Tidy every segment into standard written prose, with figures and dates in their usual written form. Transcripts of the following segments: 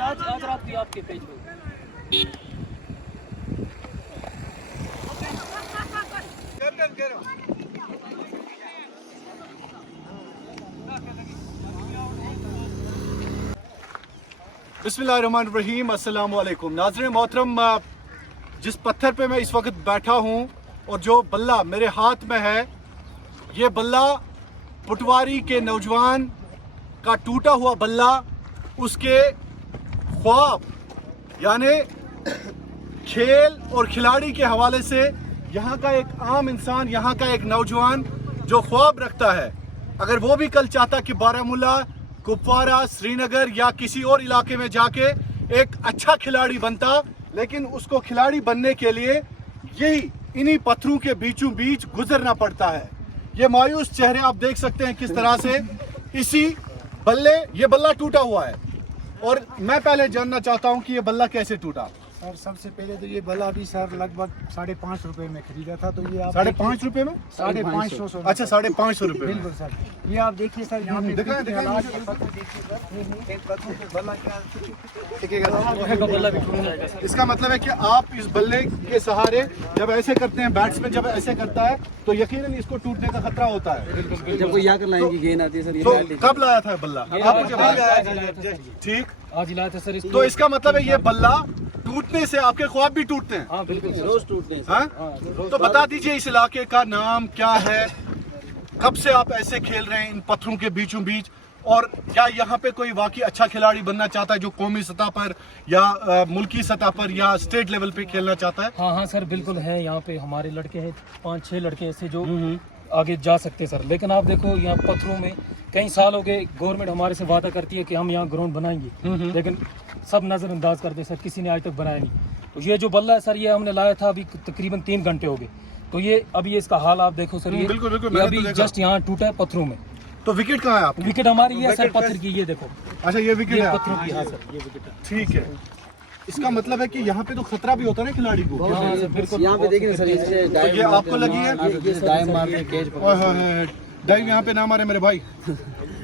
आज रात की आपके पेज पे बिस्मिल्लाहिर्रहमानिर्रहीम, अस्सलाम वालेकुम। नाज़रीन मोहतरम, जिस पत्थर पे मैं इस वक्त बैठा हूँ और जो बल्ला मेरे हाथ में है, ये बल्ला पटवारी के नौजवान का टूटा हुआ बल्ला, उसके ख्वाब यानी खेल और खिलाड़ी के हवाले से यहाँ का एक आम इंसान, यहाँ का एक नौजवान जो ख्वाब रखता है, अगर वो भी कल चाहता कि बारामूला, कुपवारा, श्रीनगर या किसी और इलाके में जाके एक अच्छा खिलाड़ी बनता, लेकिन उसको खिलाड़ी बनने के लिए यही इन्हीं पत्थरों के बीचों बीच गुजरना पड़ता है। ये मायूस चेहरे आप देख सकते हैं किस तरह से इसी ये बल्ला टूटा हुआ है। और मैं पहले जानना चाहता हूं कि ये बल्ला कैसे टूटा। सर सबसे पहले तो ये बल्ला भी सर लगभग 550 रुपए में खरीदा था, तो ये आप 550 रुपए में 550 अच्छा 550 रुपए में। बिल्कुल सर, ये आप देखिए सर, यहाँ पे दिखाएं बल्ला भी टूट जाएगा सर। इसका मतलब है कि आप इस बल्ले के सहारे जब ऐसे करते हैं, बैट्समैन जब ऐसे करता है तो यकीनन इसको टूटने का खतरा होता है। जब कोई यहाँ कर लाइन की गेंद आती है सर, तो कब लाया था बल्ला? आप मुझे बताएं। ठीक, आज लाया था सर। तो इसका मतलब है ये बल्ला टूटने से आपके ख्वाब भी टूटते हैं। हाँ बिल्कुल, रोज टूटते हैं। हाँ? तो बता दीजिए इस इलाके का नाम क्या है, कब से आप ऐसे खेल रहे हैं इन पत्थरों के बीचों बीच, और क्या यहाँ पे कोई वाकई अच्छा खिलाड़ी बनना चाहता है जो कौमी सतह पर या मुल्की सतह पर या स्टेट लेवल पे खेलना चाहता है? हाँ सर बिल्कुल है। यहाँ पे हमारे लड़के हैं 5-6 लड़के ऐसे जो आगे जा सकते हैं सर। लेकिन आप देखो यहाँ पत्थरों में कई साल हो गए, गवर्नमेंट हमारे से वादा करती है कि हम यहाँ ग्राउंड बनाएंगे, लेकिन सब नज़रअंदाज करते सर, किसी ने आज तक बनाया नहीं। तो ये जो बल्ला है सर, ये हमने लाया था अभी तकरीबन 3 घंटे हो गए, तो ये अभी इसका हाल आप देखो सर। ये अभी जस्ट यहाँ टूटा है पत्थरों में। तो विकेट कहाँ है आपकी? विकेट हमारी है सर, पत्थर की, ये देखो। अच्छा ये विकेट है पत्थरों की। हाँ सर, ये विकेट है। ठीक है, इसका मतलब है कि यहाँ पे तो खतरा भी होता है ना खिलाड़ी को। हाँ सर बिल्कुल। यहाँ पे देखिए सर, तो ये आपको लगी है? डाइव मारने केज डाइव यहाँ पे ना मारे मेरे भाई,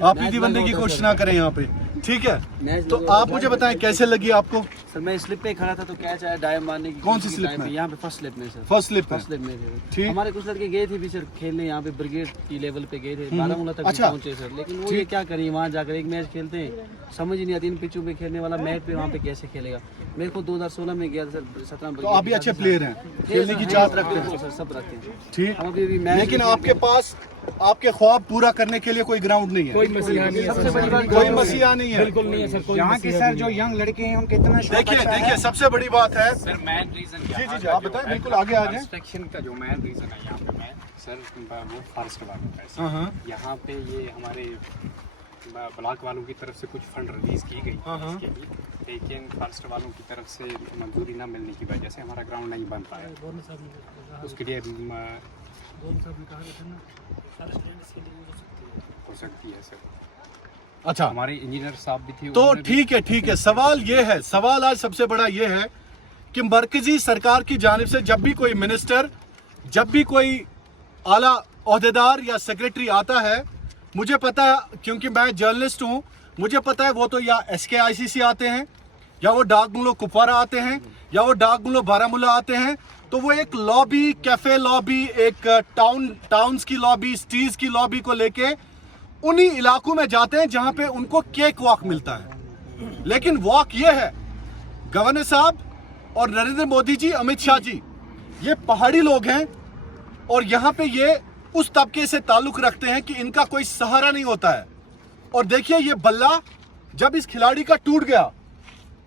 आप इसी बंदे की कोशिश ना करें यहाँ पे, ठीक है? तो आप मुझे बताएं कैसे लगी आपको? सर मैं स्लिप पे खड़ा था तो कैच आया डाइव मारने की। कौन सी स्लिप में? यहाँ पे फर्स्ट स्लिप में सर। फर्स्ट स्लिप में? फर्स्ट स्लिप में थे। ठीक। हमारे कुछ लड़के गए थे भी सर खेलने, यहाँ पे ब्रिगेड की लेवल पे गए थे, बारामूला तक अच्छा। पहुंचे सर, लेकिन वो ये क्या करें, वहाँ जाकर एक मैच खेलते हैं, समझ ही नहीं आती इन पिचों पे खेलने वाला मैच पे वहाँ पे कैसे खेलेगा। मेरे को 2016 में गया था सर 17। तो आप भी अच्छे प्लेयर हैं, खेलने की चाहत रखते हैं सर, सब रखते हैं। ठीक, हम अभी मैच, लेकिन आपके पास आपके ख्वाब पूरा करने के लिए कोई ग्राउंड नहीं है, कोई मसीहा नहीं है सर, कोई मसीहा नहीं है। बिल्कुल नहीं है सर। कोई यहाँ के सर जो यंग लड़के हैं उनके इतना शौक देखिए अच्छा है। देखिए, सबसे बड़ी बात है सर मेन रीजन क्या जी आप बताएं, बिल्कुल आगे आ जाएं। कंस्ट्रक्शन का जो मेन रीजन है यहाँ पे सर, वो फॉरेस्ट वालों का है सर। हाँ। यहाँ पे ये हमारे ब्लॉक वालों की तरफ से कुछ फंड रिलीज की गई इसके लिए, लेकिन फॉरेस्ट वालों की तरफ से मंजूरी न मिलने की वजह से हमारा ग्राउंड नहीं बन पाया। उसके लिए हो सकती है सर। अच्छा, हमारे इंजीनियर साहब भी थे। तो ठीक है। सवाल ये है, सवाल आज सबसे बड़ा ये है कि मरकजी सरकार की जानिब से जब भी कोई मिनिस्टर, जब भी कोई आला ओहदेदार या सेक्रेटरी आता है, मुझे पता है क्योंकि मैं जर्नलिस्ट हूँ, मुझे पता है वो तो या SKICC आते हैं, या वो डाक बंगलो कुपवारा आते हैं, या वो डाक बंगलो बारामूला आते हैं, तो वो एक लॉबी, कैफे लॉबी, एक टाउन्स की लॉबी, सिटीज की लॉबी को लेके उन्हीं इलाकों में जाते हैं जहां पे उनको केक वॉक मिलता है। लेकिन वॉक ये है, गवर्नर साहब और नरेंद्र मोदी जी, अमित शाह जी, ये पहाड़ी लोग हैं और यहाँ पे ये उस तबके से ताल्लुक रखते हैं कि इनका कोई सहारा नहीं होता है। और देखिए ये बल्ला जब इस खिलाड़ी का टूट गया,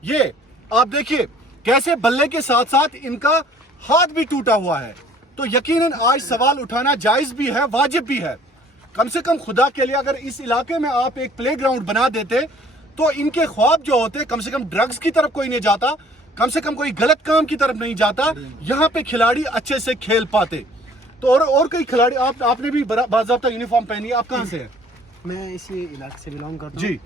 ये आप देखिए कैसे बल्ले के साथ साथ इनका हाथ भी टूटा हुआ है। तो यकीनन आज सवाल उठाना जायज भी है, वाजिब भी है। कम से कम खुदा के लिए अगर इस इलाके में आप एक प्लेग्राउंड बना देते तो इनके ख्वाब जो होते, कम से कम ड्रग्स की तरफ कोई नहीं जाता, कम से कम कोई गलत काम की तरफ नहीं जाता, यहाँ पे खिलाड़ी अच्छे से खेल पाते। तो और कई खिलाड़ी, आपने भी बाज़ाब्ता यूनिफॉर्म पहनी है। आप कहाँ से हैं? मैं इसी इलाके से बिलोंग करता हूँ जी।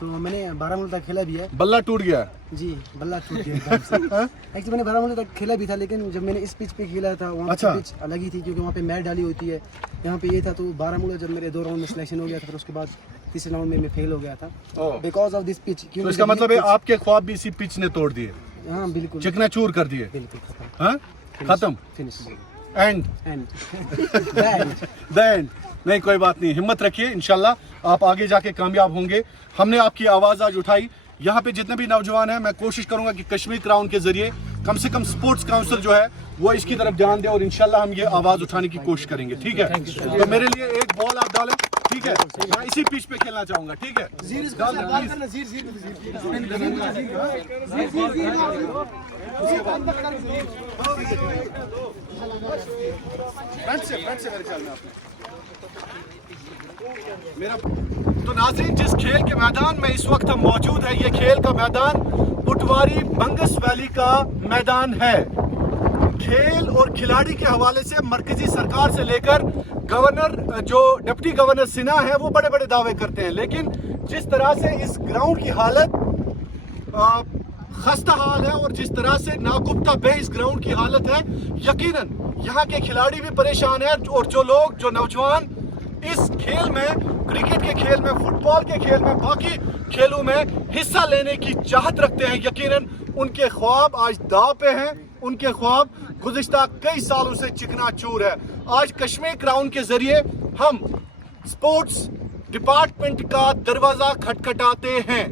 तो मैंने बारामूला तक खेला भी है। बल्ला टूट गया जी, बल्ला टूट गया एकदम से। एक्चुअली मैंने बारामूला तक खेला भी था, लेकिन जब मैंने इस पिच पे खेला था वहाँ अच्छा। पिच अलग ही थी, क्योंकि वहाँ पे मैट डाली होती है, यहाँ पे ये था। तो बारामूला जब मेरे 2 राउंड में सिलेक्शन हो गया था, फिर उसके बाद तीसरे राउंड में मैं फेल हो गया था oh. Because of this pitch. तो इसका मतलब है आपके ख्वाब भी इसी पिच ने तोड़ दिए, हाँ बिल्कुल चिकनाचूर कर दिए। बिल्कुल खत्म हाँ, खत्म, finish and and the end. नहीं, कोई बात नहीं, हिम्मत रखिए, इंशाल्लाह आप आगे जाके कामयाब होंगे। हमने आपकी आवाज़ आज उठाई। यहाँ पे जितने भी नौजवान हैं, मैं कोशिश करूंगा कि कश्मीर क्राउन के जरिए कम से कम स्पोर्ट्स काउंसिल जो है वो इसकी तरफ ध्यान दे और इंशाल्लाह हम ये आवाज़ उठाने की कोशिश करेंगे। ठीक है, तो मेरे लिए एक बॉल आप डालें। ठीक है, मैं इसी पिच पे खेलना चाहूंगा। ठीक है, फ्रंट से मेरे ख्याल में आपने मेरा। तो नाज़रीन, जिस खेल के मैदान में इस वक्त हम मौजूद हैं, ये खेल का मैदान पुटवारी बंगस वैली का मैदान है। खेल और खिलाड़ी के हवाले से मरकजी सरकार से लेकर गवर्नर, जो डिप्टी गवर्नर सिन्हा है, वो बड़े बड़े दावे करते हैं, लेकिन जिस तरह से इस ग्राउंड की हालत खस्ता हाल है और जिस तरह से नागुफ्ता बे इस ग्राउंड की हालत है, यकीनन यहाँ के खिलाड़ी भी परेशान हैं और जो नौजवान इस खेल में, क्रिकेट के खेल में, फुटबॉल के खेल में, बाकी खेलों में हिस्सा लेने की चाहत रखते हैं, यकीनन उनके ख्वाब आज दाव पे हैं। उनके ख्वाब गुज़िश्ता कई सालों से चिकनाचूर है। आज कश्मीर क्राउन के जरिए हम स्पोर्ट्स डिपार्टमेंट का दरवाजा खटखटाते हैं।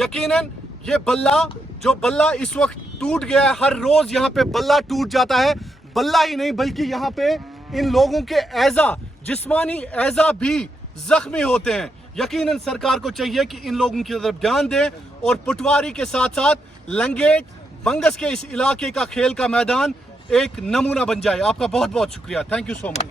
यकीनन ये बल्ला इस वक्त टूट गया है। हर रोज यहाँ पे बल्ला टूट जाता है। बल्ला ही नहीं बल्कि यहाँ पे इन लोगों के एज़ा, जिस्मानी एज़ा भी जख्मी होते हैं। यकीनन सरकार को चाहिए कि इन लोगों की तरफ ध्यान दें और पटवारी के साथ साथ लंगेट, बंगस के इस इलाके का खेल का मैदान एक नमूना बन जाए। आपका बहुत बहुत शुक्रिया। Thank you so much.